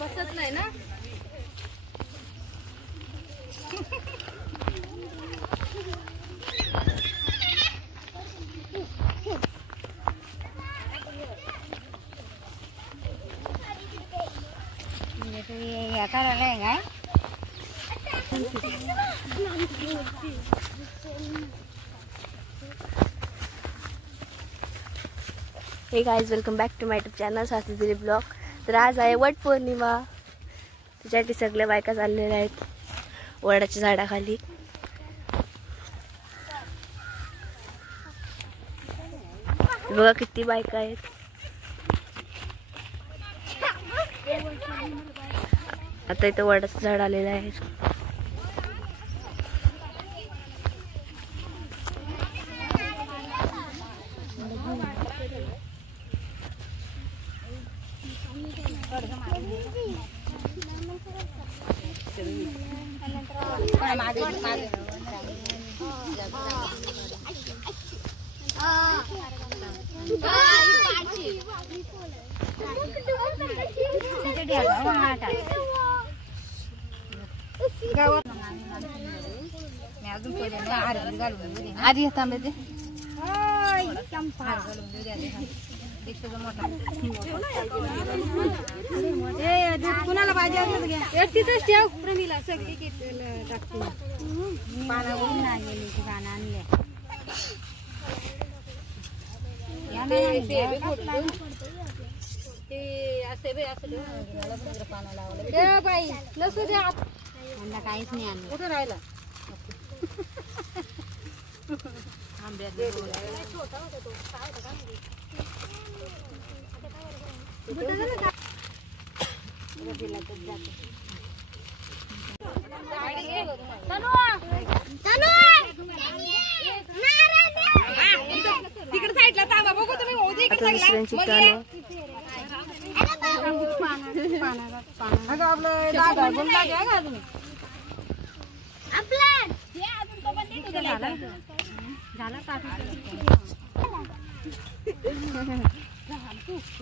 बसत नाही ना. Hey guys, welcome back to my YouTube channel साथी दिली ब्लॉग. तर आज आहे वट पौर्णिमा. त्याच्यासाठी सगळ्या बायका चाललेल्या आहेत वडाच्या झाडाखाली. बघा किती बायका आहेत. आता इथं वडाचं झाड आलेलं आहे. आधी थांबे ते कुणाला पाहिजे तिथेच ठेव. प्रमीला सगळी टाकते पानावरून नाही गेली ती पानं आणले. बाई नसू द्या काहीच नाही आणलं. कुठं राहिला तिकडे साईडला थांबा बघू तुम्ही.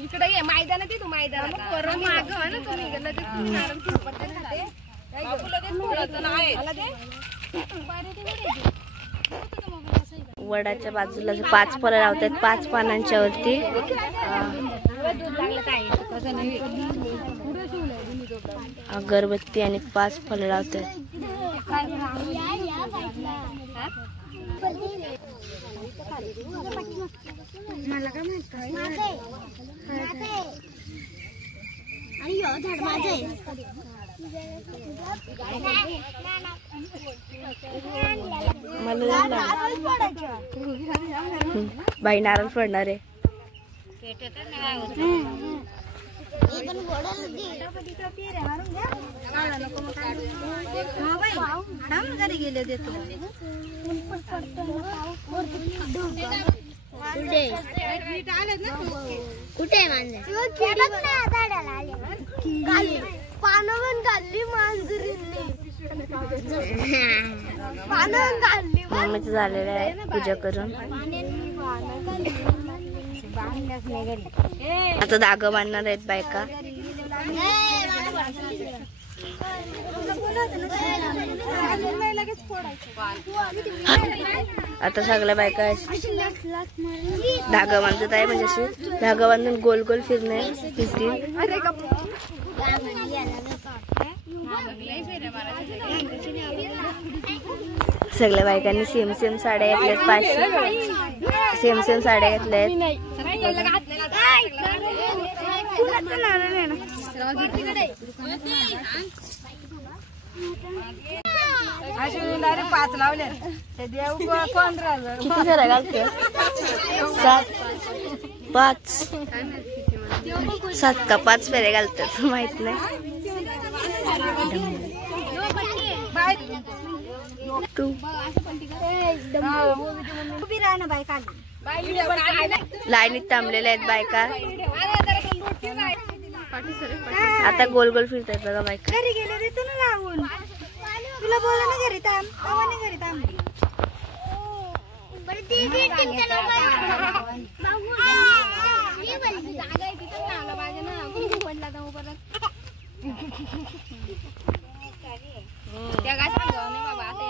इकडे ये मैदानात आहे. तू मैदानात वडाच्या बाजूला 5 फळं लावतात. 5 पानांच्या वरती अगरबत्ती आणि 5 फळं लावतात. मला काय माहित बाई नारळ फोडणार आहे. घरी गेले देतो. कुठे पानं पण घालली मांजरींनी. पानं घालली. मम्मीचं झालेलं आहे पूजा करून. आता धागा बांधणार आहेत बायका. आता सगळ्या बायका धागा बांधत आहे. म्हणजे अशी धागा बांधून गोल गोल फिरणे फिरतील. सगळ्या बायकांनी सेम सेम साड्या घेतल्यात. 500 सेम सेम साड्या घेतल्यात. डायरेक्ट 5 लावले. किती जरा घालते? 7 5 7 का 5 फेरे घालतात माहित नाही. लाईनीत थांबलेल्या आहेत बायका. आता गोल गोल फिरतात बघा बायका. घरी गेले देतो ना लावून. तुला बोला ना घरी थांब. घरी थांब. त्या काय सांगावं नाही बाबा आता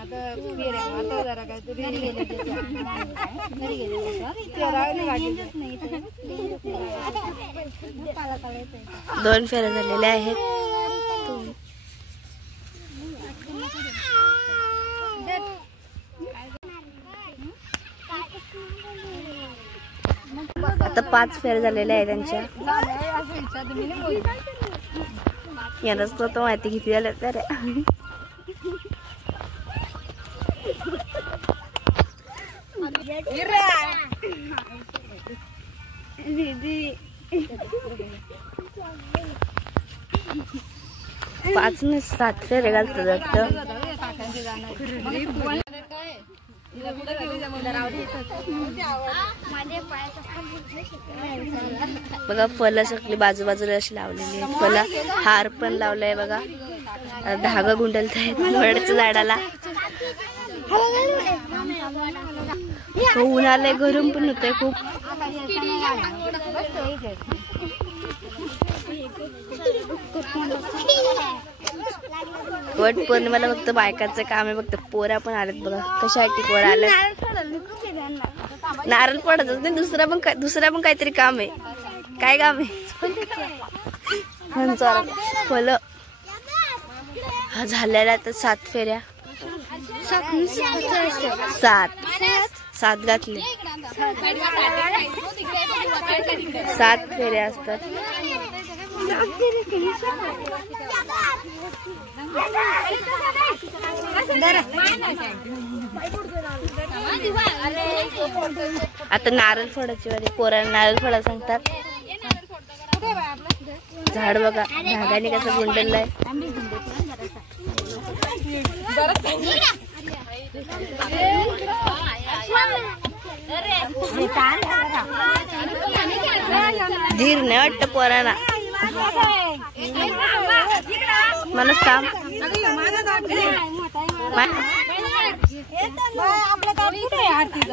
आता फिरा आता जरा काय तू घरी गेले दोन फेऱ्या झालेल्या आहेत. आता 5 फेऱ्या झालेल्या आहेत त्यांच्या. यालाच नव्हतं माहिती किती झाल्या फेऱ्या. पाच ने 7 फेरे घालतात वाटतं. बघा फळं सगळी बाजूबाजूला अशी लावलेली आहेत. फळं हार पण लावलाय बघा. धागा गुंडलत आहेत वडाच्या झाडाला. ऊन आलंय गरम पण होतंय खूप. वट पौर्णिमेला फक्त बायकांचं काम आहे. फक्त पोरा पण आलेत बघा कशासाठी पोरा आले. नारळ पडतच नाही. दुसरा पण काहीतरी काम आहे. काय काम आहे? फळं हा झालेला तर 7 फेऱ्या. 7 घातली. 7 फेऱ्या असतात. आता नारळ फोडायची वाली. पोरांना नारळ फोडा सांगतात. झाड बघा धागाने कसं गुंडललं आहे. धीर नाही वाटत पोरांना. मनस काम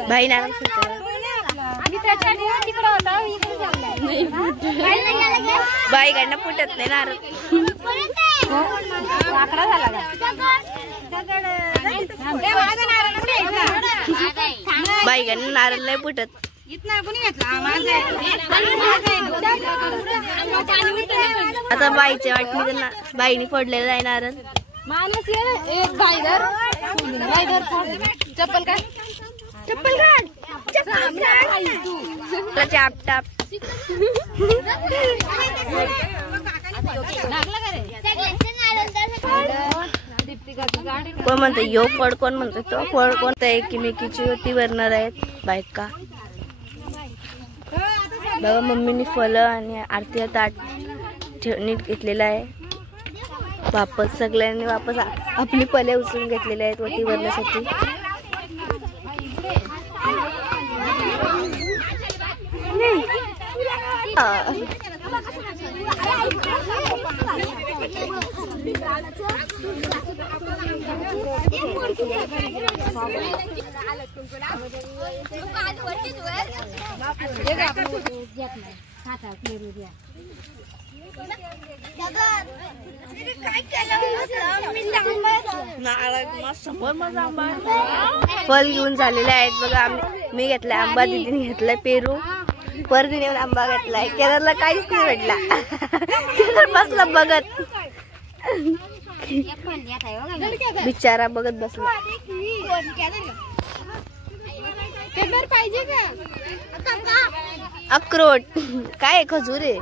भाई नारळ बाईकडनं फुटत नाही नारळ. बाईकडनं नारळ नाही फुटत. आता बाईच्या वाटणी बाईने फोडलेलं आहे नारळ. चप्पल काढ. चाप टाप. कोण म्हणतो यो फळ, कोण म्हणतो तो फळ. कोणतं एकमेकीची ओटी भरणार आहेत बायका. बघा मम्मीने फळं आणि आरती ताट नीट घेतलेलं आहे. वापस सगळ्यांनी वापस आपली फळे उचलून घेतलेले आहेत ओटी भरण्यासाठी. फल घेऊन झालेले आहेत बघा. मी घेतलाय आंबा, दीदीने घेतलाय पेरू, परदीने आंबा घेतलाय. केदारला काहीच नाही भेटला. केदार बसला बघत. बिचारा बघत बसला. पाहिजे का अक्रोट? काय खजूर आहे.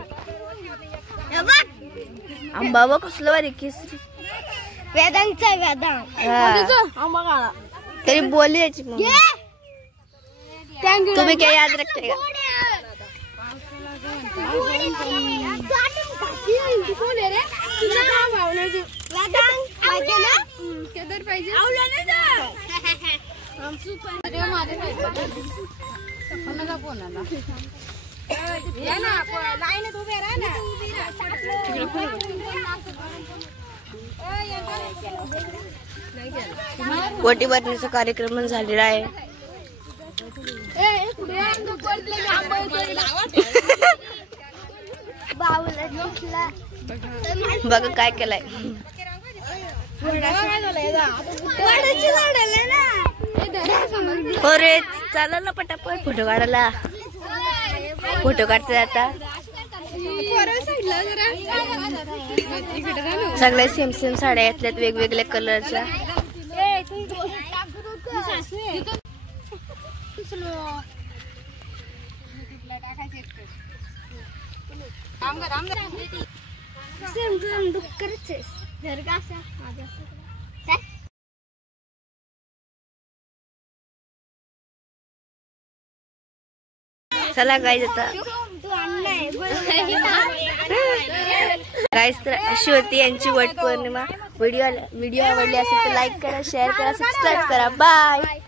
आंबा बघ कसलं भारी केसरी. वेदांचा वेदांग तरी बोली याची. तुम्ही क्या याद रखेगा? ओटी भरण्याचा कार्यक्रम झालेला आहे. बघा काय केलंय. अरे चालेल ना पटापट फोटो काढायला. फोटो काढते आता सगळ्या सेम सेम साड्या घेतल्यात वेगवेगळ्या कलरच्या. चला गाईज आता गाईज तर अशी होती यांची वट पौर्णिमा. व्हिडिओ आवडली असेल तर लाईक करा, शेअर करा, सबस्क्राईब करा. बाय.